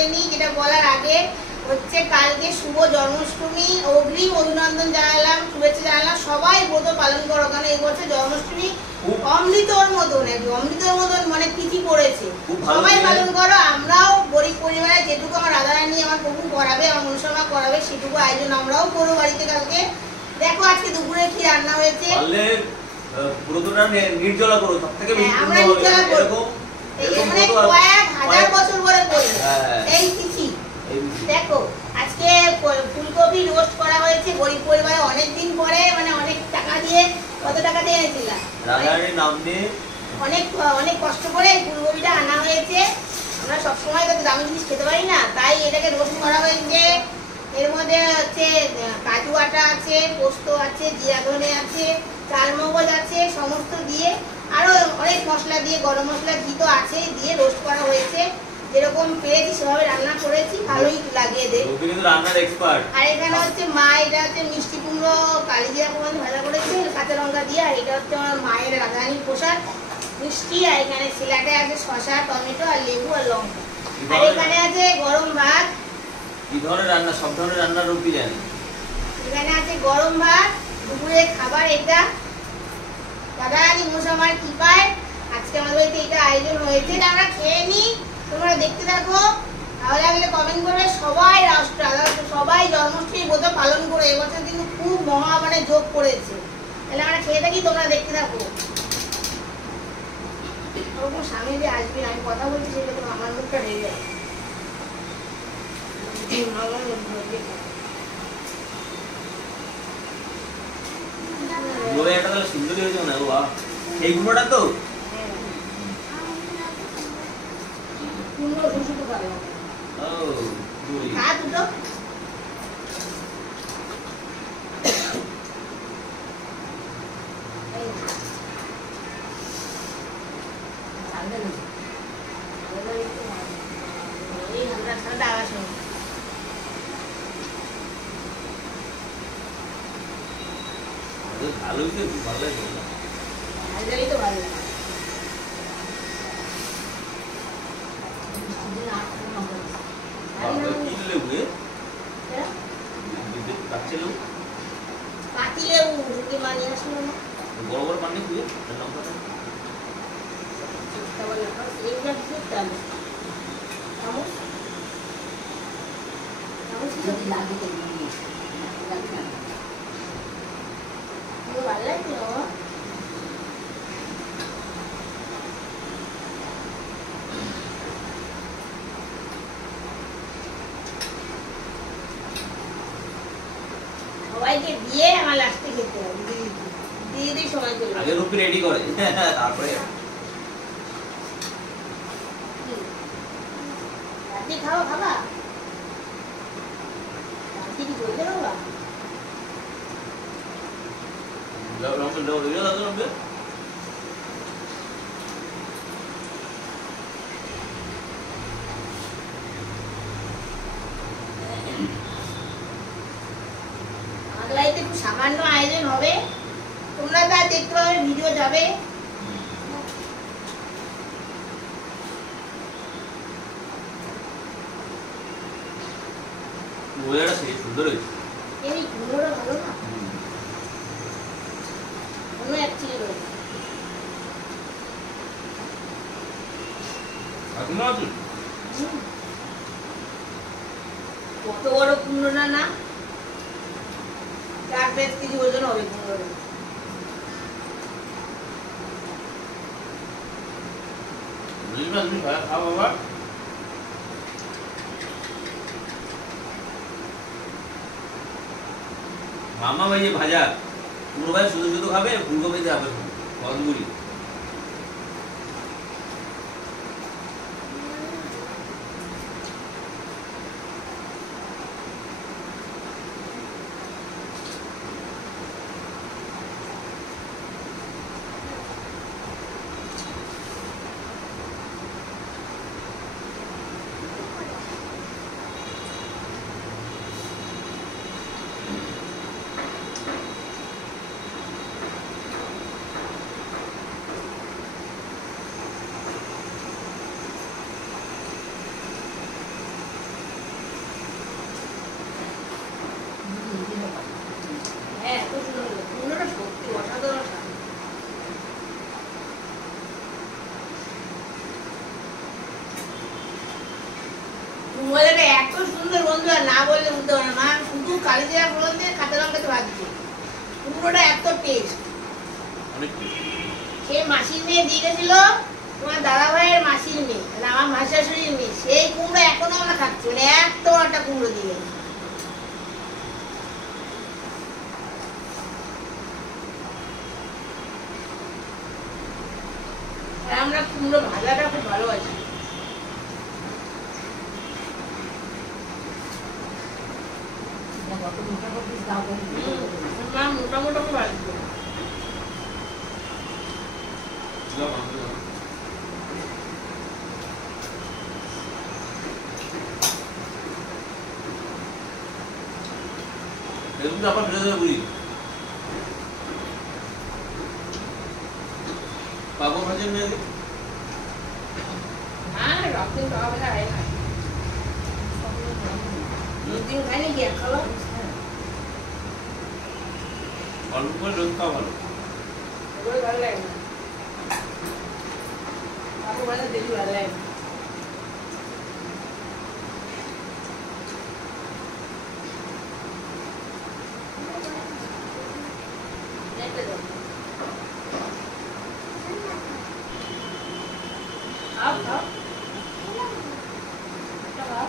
বলেনি, যেটা বলার আগে হচ্ছে কালকে শুভ জন্মাষ্টমী, অগ্রিম অভিনন্দন জানালাম, শুভেচ্ছা জানালাম। সবাই ব্রত পালন করো, কারণ এই বছর জন্মাষ্টমী অমৃতর মতন, অমৃতর মতন মানে তিথি পড়েছে, সবাই পালন করো। আমরাও গরিব পরিবারে যেটুকু আমার রাধারানী আমার প্রভু করাবে, আমার মনসামা করাবে, সেটুকু আয়োজন আমরাও করবো বাড়িতে কালকে। দেখো আজকে দুপুরে কি রান্না হয়েছে। ব্রতটা নির্জলা করো, সবথেকে বেশি আমরা নির্জলা করব, মানে কয়েক হাজার বছর পরে পড়লো এই তিথি। দেখো আজকে ফুলকপি রোস্ট করা হয়েছে, গরিব পরিবারে অনেকদিন পরে, মানে অনেক টাকা দিয়ে, কত টাকা দিয়ে এনেছিলাম, রাধারানীর নাম দিয়ে অনেক অনেক কষ্ট করে ফুলকপিটা আনা হয়েছে। আমরা সবসময় তো দামি জিনিস খেতে পারি না, তাই এটাকে রোস্ট করা হয়েছে। এর মধ্যে হচ্ছে কাজু বাটা আছে, পোস্ত আছে, জিরা ধনে আছে, চালমগজ আছে, সমস্ত দিয়ে আরো অনেক মশলা দিয়ে, গরম মশলা ঘি তো আছে দিয়ে রোস্ট করা হয়েছে। যেরকম পেরেছি সেভাবে রান্না করেছি, ভালোই লাগিয়ে দে। রান্নার এক্সপার্ট। আর এখানে হচ্ছে মা, এটা হচ্ছে মিষ্টি কুমড়ো কালিজিরা কুমড়ো ভাজা করেছে কাঁচা লঙ্কা দিয়ে, আর এটা হচ্ছে আমার মায়ের রাধারানীর প্রসাদ মিষ্টি। আর এখানে সিলাটে আছে শসা, টমেটো আর লেবু আর লঙ্কা। আর এখানে আছে গরম ভাত। কি ধরনের রান্না? সব ধরনের রান্নার রুটি জানি। এখানে আছে গরম ভাত, দুপুরের খাবার এটা। রাধারানী মনসামার কৃপায় আজকে আমাদের বাড়িতে এটা আয়োজন হয়েছে, আমরা খেয়ে নিই, তোমরা দেখতে থাকো। ভালো লাগলে কমেন্ট করবে। সবাই সবাই জন্মাষ্টমী ব্রত পালন করে, এবছর কিন্তু খুব মহা মানে যোগ করেছে। তাহলে আমরা খেয়ে থাকি, তোমরা দেখতে থাকো। ওরকম স্বামী যে আসবে, আমি কথা বলছি সেটা তো আমার মুখটা রেগে যায়। সুন্দরী হয়েছে না বাবা, এই গুঁড়োটা তো ভালো হয়েছে, ভালো লাগে তো ভালো লাগে। বড় বড় পানি দিয়ে সবাইকে দিয়ে আমার লাস্টে খেতে হবে, দিয়ে দিয়ে সময় চলে আগে রুপি রেডি করে তারপরে রাতে খাওয়া খাবা, রাতে কি বলতে বাবা একটু সামান্য আয়োজন হবে, তোমরা তা দেখতে পাবে, ভিডিও যাবে। সুন্দর হয়েছে, এই কুমড়োটা ভালো না, অন্য এক ছিল কত বড় কুমড়োটা না, 4-5 কেজি ওজন হবে কুমড়োটা। মামা ভাই যে ভাজা কুমড়ো ভাই শুধু শুধু খাবে, ফুলকপি যাবে কতগুলি। বলে এত সুন্দর বন্ধু আর না বললে বুঝতে পারে না। মা শুধু কালি জিরা ফোড়ন দিয়ে কাঁচা লঙ্কাতে ভাজছে, কুমড়োটা এত টেস্ট। অনেক সে মাসির মেয়ে দিয়ে গেছিল, তোমার দাদা ভাইয়ের মাসির মেয়ে, মানে আমার ভাষাশুড়ির মেয়ে, সেই কুমড়ো এখনো আমরা খাচ্ছি, মানে এত একটা কুমড়ো দিয়ে গেছে। আর আমরা কুমড়ো ভাজাটা খুব ভালোবাসি। মা মোটা মোটা করে ভাজবে। এরকম আবার ফেলে দেবে বুড়ি। পাবো ভাজেন মেয়ে হ্যাঁ, রক্তের খাওয়া বেলা হয় না। দুদিন খাইনি কি আর খাবো? অল্প করে রোজ খাওয়া ভালো। ওগুলো ভালো লাগে না। বাবু বলে দেখি ভালো লাগে না। দেখতে দাও। খাও, খাও। একটা খাও।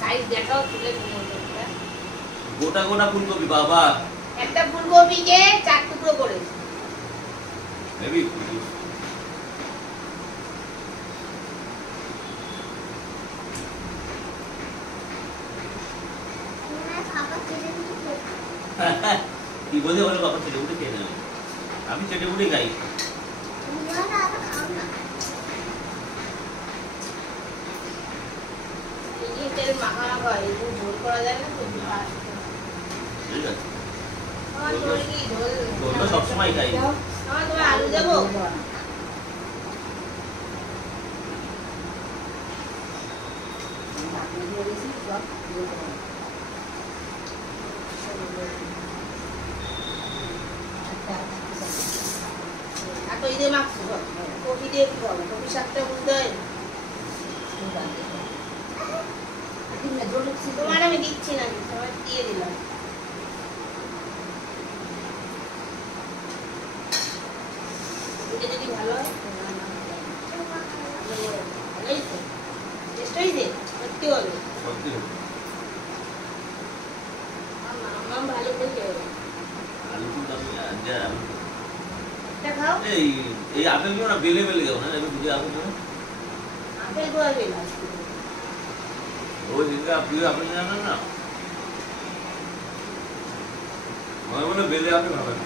সাইজ দেখাও তুলে কুমড়োটা। গোটা গোটা ফুলকপি বাবা একটা ফুলকপিকে 4 টুকরো করে। হেভি। কি বলতে বলো বাবা ছেলে উঠে খেয়ে নেবে, আমি চেটে উঠে খাই। এই তেল মাখা মাখা হয়, এগুলো ঝোল করা যায় না তো। ঠিক আছে, আমার তোমার কি ঝোল? ঝোলটা সবসময় খাই। আমার তোমার আলু দেবো? আর তো ঈদে মাখছি বল। কপি দিয়ে কি করবো? কপি শাকটা বুঝতে হয় না। তোমার আমি দিচ্ছি না, তোমার দিয়ে দিলাম। এটা যদি ভালো হয় ভালোই তো টেস্ট হয়েছে, সত্যি হবে। সত্যি আমার ভালো করে আলু কিন্তু আমি যা একটা খাও। এই এই আপেল গুলো না বেলে বেলে যাও না, আমি বুঝে আপেল গুলো আপেল গোয়াবে না। ওই দিনকে আপনি আপেল জানেন না, মনে মনে বেলে আপনি ভাবেন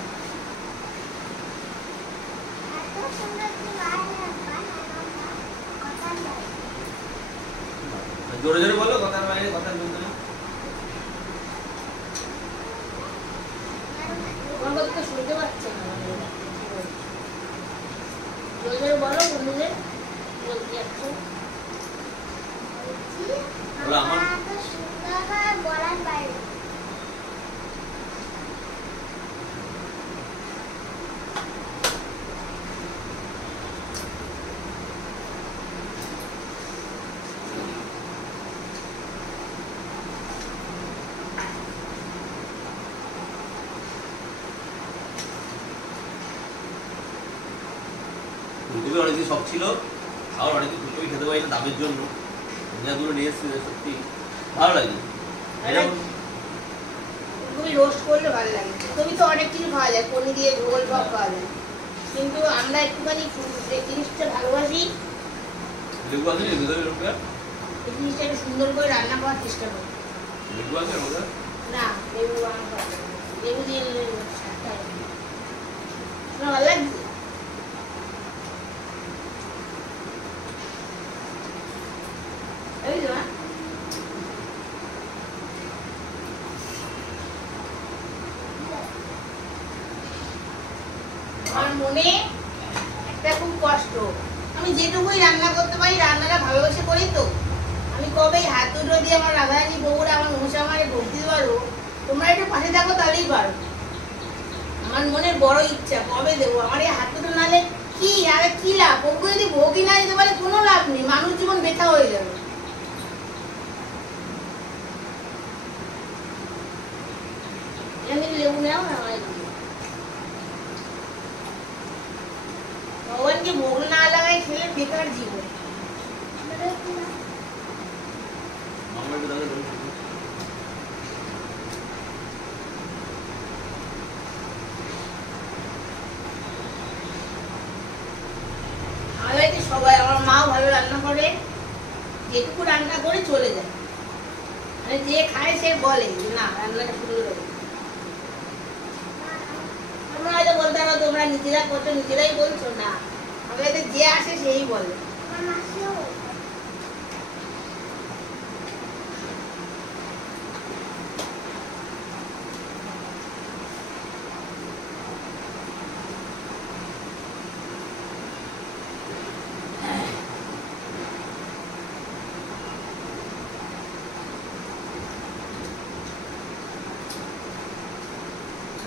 জোরে জোরে বলো, কথার বাইরে কথার বলতে নেই। তোমার কথা তো শুনতে পাচ্ছে না। জোরে জোরে বলো বন্ধুদের বলতে যাচ্ছ। বলো আমার বলার বাইরে ফুলকপি অনেকদিন শখ ছিল, আর অনেকদিন ফুলকপি খেতে পারি না দামের জন্য, গুলো নিয়ে এসেছি, সত্যি ভালো লাগে। ফুলকপি রোস্ট করলে ভালো লাগে। ফুলকপি তো অনেক কিছু খাওয়া যায়, পনির দিয়ে ঝোল সব খাওয়া যায়, কিন্তু আমরা একটুখানি এই জিনিসটা ভালোবাসি। লেবু আছে ভেতরে লোকটা, এই জিনিসটা একটু সুন্দর করে রান্না করার চেষ্টা করি। লেবু আছে ওটা না, লেবু বানাতে হবে। লেবু দিয়ে শাকটা ভালো লাগছে। এই তো মনে একটা খুব কষ্ট। আমি যেটুকুই রান্না করতে পারি রান্নাটা ভালোবেসে করি তো। আমি কবে হাত দুটো দিয়ে আমার রাধারানী বউরা আমার মশা মারে ভক্তি দিতে পারবো, তোমরা একটু পাশে থাকো তাহলেই পারো। আমার মনের বড় ইচ্ছা কবে দেবো, আমার এই হাত দুটো নালে কি আরে কি লাভ, ওকে যদি ভোগই না দিতে পারে কোনো লাভ নেই, মানুষ জীবন বেথা হয়ে যাবে। লেবু নেও না ভগবানকে ভোগ না লাগায় খেলে বেকার জীবন। মামার একটু দাদা বলুন। আমার বাড়িতে সবাই, আমার মাও ভালো রান্না করে, যেটুকু রান্না করে চলে যায়, মানে যে খায় সে বলে যে না রান্নাটা সুন্দর হবে। তোমরা হয়তো বলতে পারো তোমরা নিজেরা করছো, নিজেরাই বলছো না, আমার বাড়িতে যে আসে সেই বলে। আমার মাসিও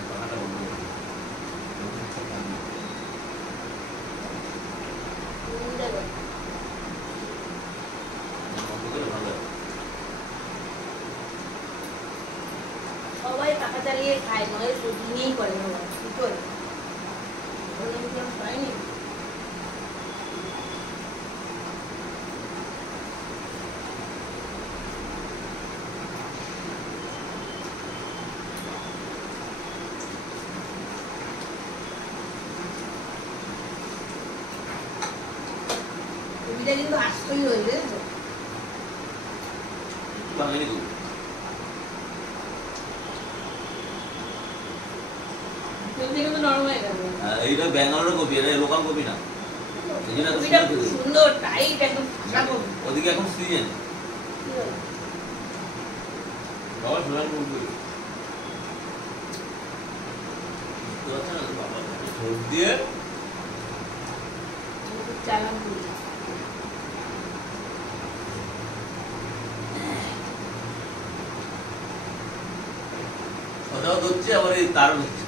পাখাটা বন্ধ করে দিন। বন্ধ করে ভালো হয়। সবাই টাকা চালিয়ে খায়, নয় দিনেই করে না, কি করে হয়নি। ছবিটা কিন্তু আসতেই হইবে তো। একটু ভাঙিয়ে দেবো। ছবিটা কিন্তু নরম হয়ে গেল। এইটা ব্যাঙ্গালোরের কপি, এটা লোকাল কপি না। এই জন্য এত ছবিটা সুন্দর খুব খেতে। সুন্দর টাইট একদম ফাঁকা কবি। ওদিকে এখন সিজন বাবা সোনার মুরগি বুঝতে পারছেন না তো বাবা ঠোঁট দিয়ে চালান করি। সজাও ধরছে আবার এই তার হচ্ছে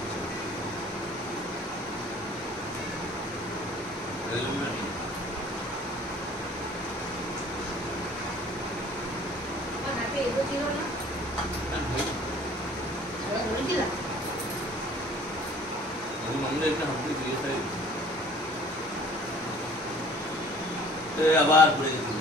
আমার হাতে এগো ছিল না, আবার ধরেছিলাম। আমরা একটা হাতে দিয়ে খাই আবার পড়ে গেছে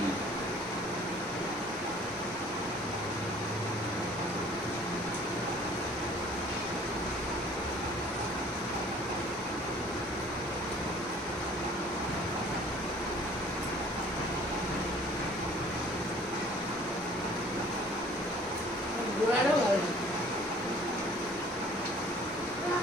ঘোরারও ভালো না।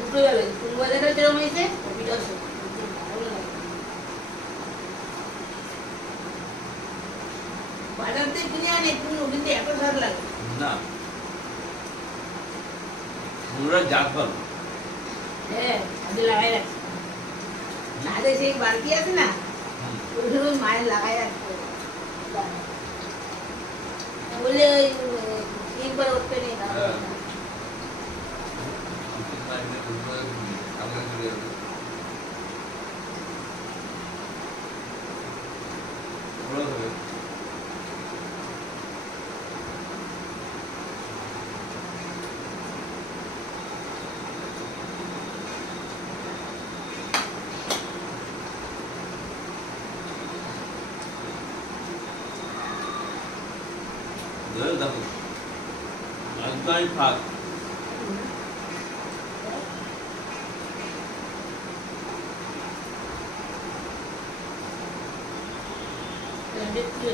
দুটো যাবে, কোন বাজারটা যেরকম হয়েছে কপিটাও সেরকম। ভালো লাগে। বাজার থেকে কিনে আনে কিন্তু কিন্তু এত স্বাদ লাগে না আমরা জাত ভালো হ্যাঁ, আগে লাগাই রাখছি। আগে সেই বালতি আছে না, ওইগুলো মায়ের লাগাই রাখতে হবে। বলে ওই একবার উঠতে নেই না। দেখো একদমই ফাঁক দেখতে